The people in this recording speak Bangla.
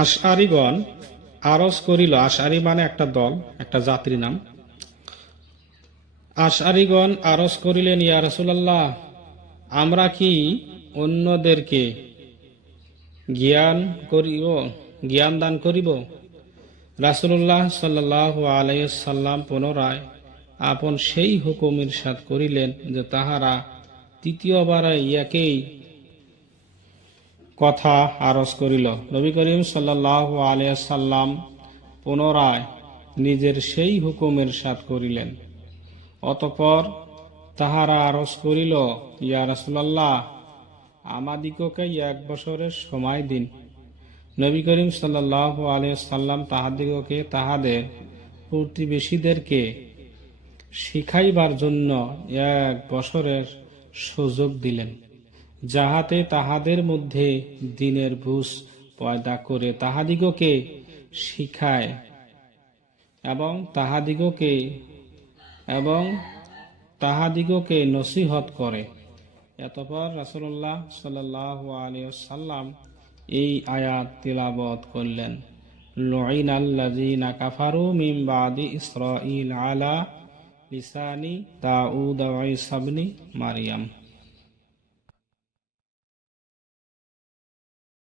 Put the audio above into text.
আশআরিগণ আরজ করিল, আশআরি মানে একটা দল, একটা জাতির নাম। আশআরিগণ আরজ করিলেন, ইয়া রাসূলুল্লাহ, আমরা কি অন্যদেরকে জ্ঞান দান করিব? রাসূলুল্লাহ সাল্লাল্লাহু আলাইহি সাল্লাম পুনরায় আপন সেই হুকুম ইরশাদ করিলেন যে তাহারা তৃতীয়বার ইয়াকেই কথা আরজ করিল। নবী করিম সাল্লাল্লাহু আলাইহি সাল্লাম পুনরায় নিজের সেই হুকুম ইরশাদ করিলেন। অতঃপর তাহারা আরজ করিল, ইয়া রাসূলুল্লাহ, আমাদিগকে 1 বছরের সময় দিন। নবী করিম সাল্লাল্লাহু আলাইহি সাল্লাম তাহাদিগকে তাহাদের প্রতিবেশীদেরকে শিখাইবার জন্য 1 বছরের সুযোগ দিলেন, যাহাতে তাহাদের মধ্যে দ্বীনের বুঝ পয়দা করে তাহাদিগকে শিখায় এবং তাহাদিগকে নসিহত করে। এতপর রাসূলুল্লাহ সাল্লাল্লাহু আলাইহি ওয়াসাল্লাম এই আয়াত তিলাওয়াত করলেন, লুইনাল্লাযীনা কাফারু মিন বাদি ইসরাঈল আলা লিসানি দাউদ ওয়া ঈসা ইবনে মারইয়াম।